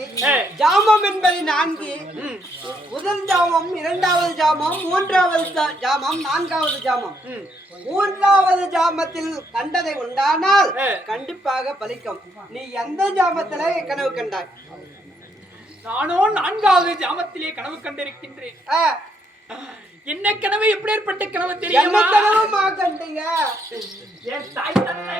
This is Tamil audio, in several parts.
ஏ. ஜாமம் என்பது நான்கு. முதல் ஜாமம் இரண்டாவது ஜாமம் மூன்றாவது ஜாமம் நான்காவது ஜாமம். மூன்றாவது ஜாமத்தில் கண்டதை உண்டானால். கண்டிப்பாக பலிக்கும். நீ எந்த ஜாமத்துல கனவு கண்டாய்? நானோ நான்காவது ஜாமத்திலே கனவு கண்டிருக்கின்றேன். என்ன கனவு எப்படிப்பட்ட கனவு என்ன தெரியுமா? கனவுமா கண்டீங்க? என் தாய் தந்தை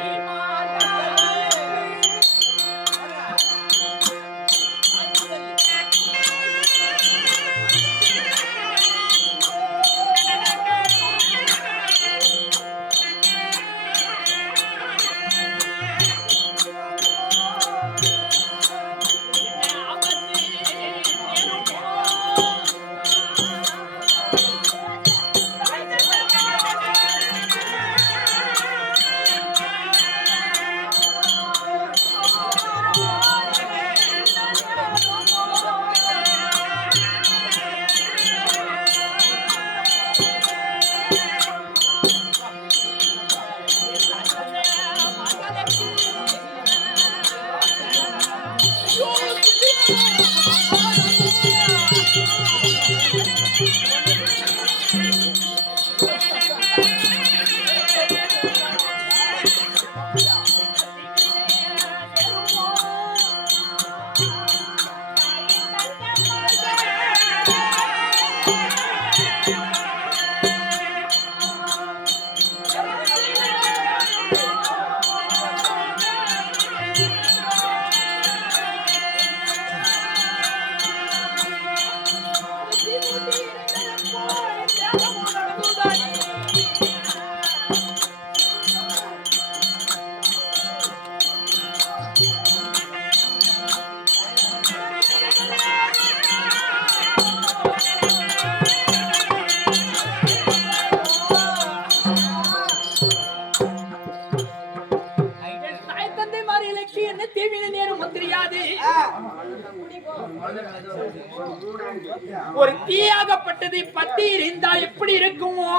ஒரு தீயாகப்பட்டது பத்தி இருந்தால் எப்படி இருக்குமோ?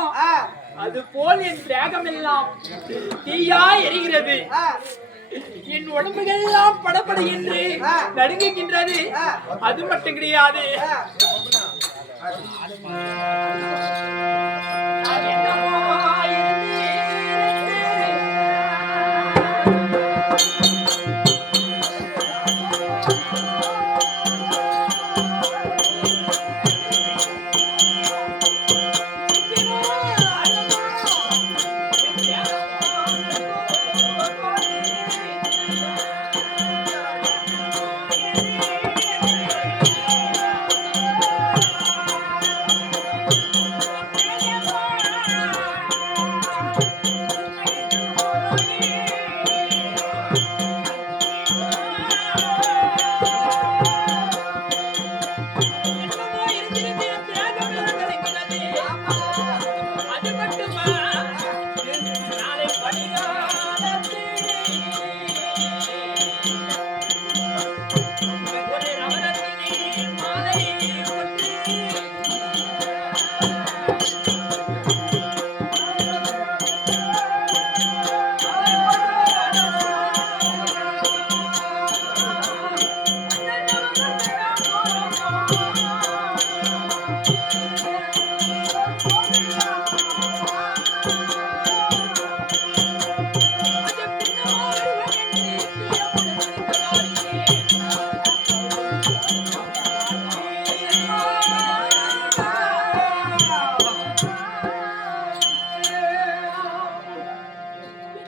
அது போல் என் தேகம் எல்லாம் தீயா எரிகிறது என் உடம்புகள்லாம் ஆ. நடுங்குகின்றது. அது மட்டும் கிடையாது. ஆ. நாளை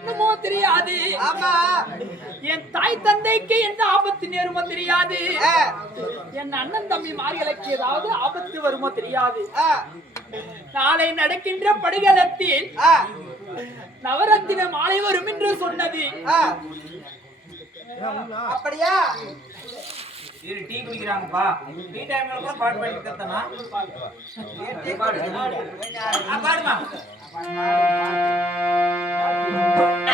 என்னமோ தெரியாது. ஆமா. என் தாய் தந்தைக்கு எந்த ஆபத்து நேருமோ தெரியாது. ஆ, என் அண்ணன் தம்பி மார்களுக்கு ஏதாவது ஆபத்து வருமோ தெரியாது. ஆ, நாளை நடக்கின்ற படுகளத்தில் ஆ, நவரத்தின மாலை வரும் என்று சொன்னது. ஆ. அப்படியா? இரு டீ குடிக்கிறாங்கப்பா. டீ டைம்ல கூட பாட்டு பாடி. கத்தனா பாடுமா. வஞ்சன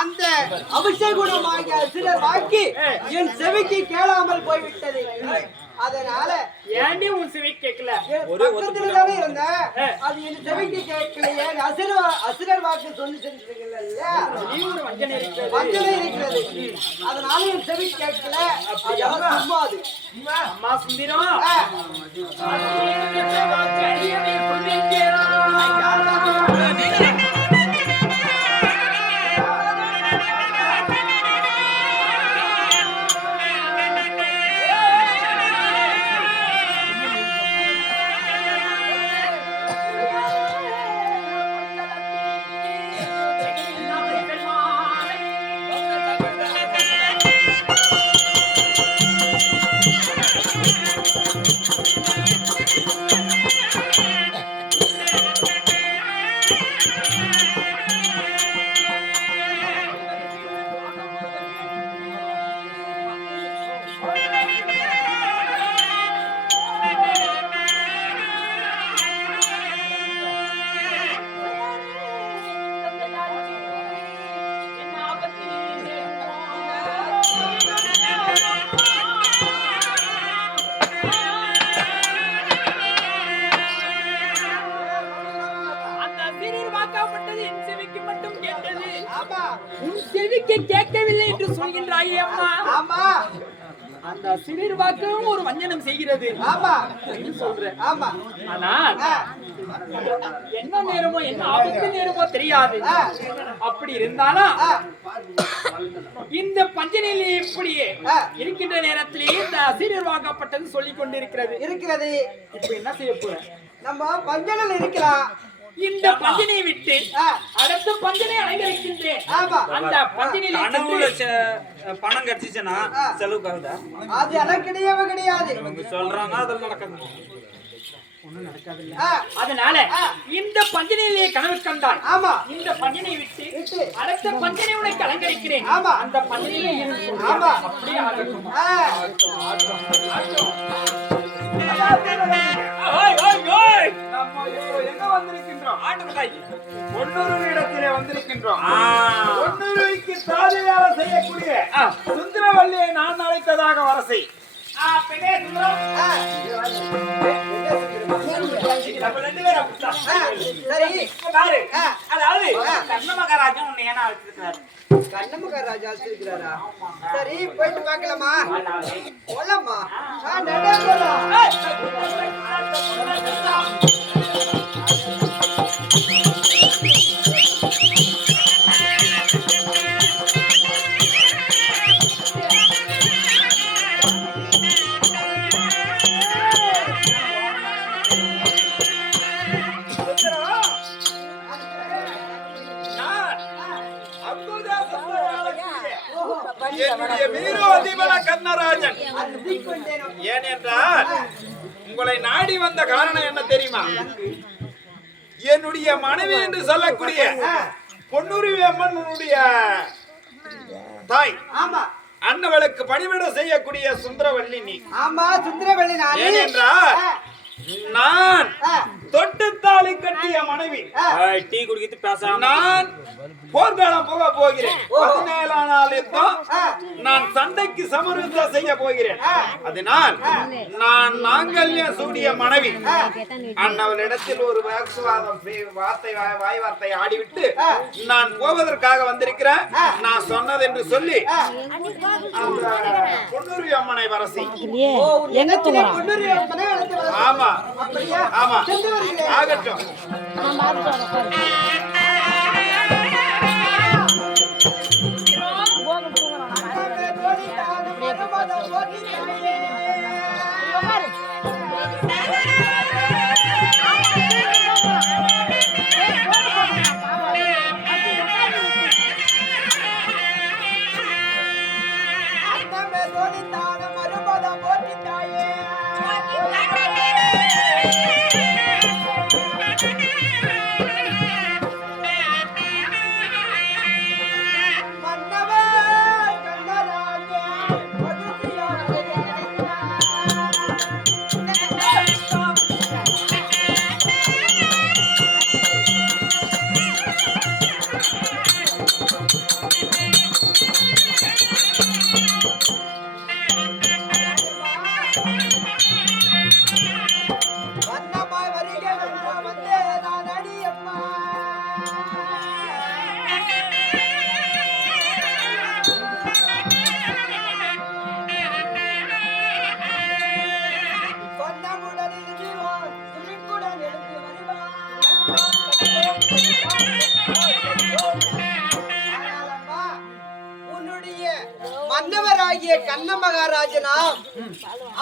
அந்த அபிஷேகுணமாகிய சிலர் வாக்கி என் செவிக்கு கேளாமல் போய்விட்டது. அதனால ஏண்டி உன் சிவி கேட்கல? பக்கத்துல தானே இருந்தேன் அது என் செவிக்கு கேட்கலையே. அசுர அசுரர் வாக்கு சொல்லி ஒரு வஞ்சனை இருக்கிறது. அதனால என் செவி கேட்கல. சும்மா அது. அம்மா சுந்தரம். உன் செவிக்கு கேட்கவில்லை என்று சொல்கின்றாயே அம்மா. ஆமா. அந்த சிறிர் வாக்கும் ஒரு வஞ்சனம் செய்கிறது. ஆமா. சொல்றேன் ஆமா. ஆனால். என்ன நேரமோ என்ன ஆபத்து நேரமோ தெரியாது. அப்படி இருந்தாலும். இந்த பஞ்சனிலே இப்படியே. இருக்கின்ற நேரத்திலேயே இந்த அசிரியர் வாக்கப்பட்டது சொல்லிக் கொண்டிருக்கிறது இருக்கிறது. இப்ப என்ன செய்ய போற? நம்ம பஞ்சனில் இருக்கலாம் இந்த பஞ்சனை விட்டு ஆ. அடுத்த பஞ்சனை அலங்கரிக்கின்றேன் ஆமா அந்த பஞ்சனிலே கனவுல பணம் கிடைச்சிச்சுன்னா ஆ. செலவுக்கு ஆகுதா அது எல்லாம் கிடையவே கிடையாது சொல்றாங்க அதெல்லாம் நடக்குது ஆ. அதனால ஆ. இந்த பஞ்சனையிலே கனவு கண்டாய் ஆமா இந்த பஞ்சனை விட்டு. அடுத்த பஞ்சனை உனக்கு அலங்கரிக்கிறேன் ஆமா. அந்த பஞ்சனையிலே. ஆமா. அப்படியே ஆகட்டும். இடத்திலே வந்திருக்கின்றோம். ஆ. பொன்னூருக்கு தாதியாக செய்யக்கூடிய சுந்தரவல்லியை நான் அழைத்ததாக வரசை. சரி. பாரு. அதாவது. கண்ண மகாராஜா உன்னை ராஜா இருக்கிறாரா சரி போயிட்டு பார்க்கலாமா? போலாமா. தீக்கொண்டேனோ. ஏனென்றால் உங்களை நாடி வந்த காரணம் என்ன தெரியுமா என்னுடைய மனைவி என்று சொல்லக்கூடிய பொன்னுருவி அம்மன் உன்னுடைய தாய் ஆமா அன்னவளுக்கு பணிவிட செய்யக்கூடிய சுந்தரவல்லி நீ ஆமா சுந்தரவள்ளி நானே. நான். தொட்டு தாலி கட்டிய மனைவி டீ குடிக்கிறது பேசாம நான் போர்க்களம் போக போகிறேன் பதினேழாம் நாள் யுத்தம் ஆ. நான் சண்டைக்கு சமரசம் செய்ய போகிறேன். அதனால் நான் நாங்கல்யம் சூடிய மனைவி. அண்ணவளிடத்தில் ஒரு வாக்குவாதம் வார்த்தை வாய் வாய் வார்த்தை ஆடிவிட்டு. நான் போவதற்காக வந்திருக்கிறேன். நான் சொன்னது என்று சொல்லி அம்மனை வரசி பொன்னுரி அம்மனை அழைத்து வர- ஆமா அப்படியா? ஆமா. ஆகட்டும்.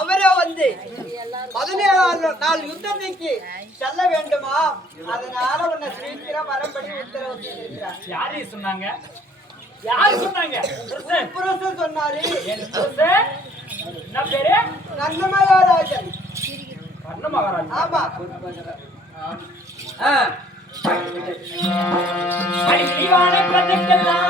அவரே வந்து பதினேழாம் நாள் யுத்தத்துக்கு செல்ல வேண்டுமா? அதனால உன்னை சீக்கிரம் வரும்படி உத்தரவு யாரு சொன்னாங்க? யாரு சொன்னாங்க? புருஷன். சொன்னாரு. என்ன பேரு? கண்ண மகாராஜன் கண்ண மகாராஜ் ஆமா அடிவான பிரஜைக்கெல்லாம்.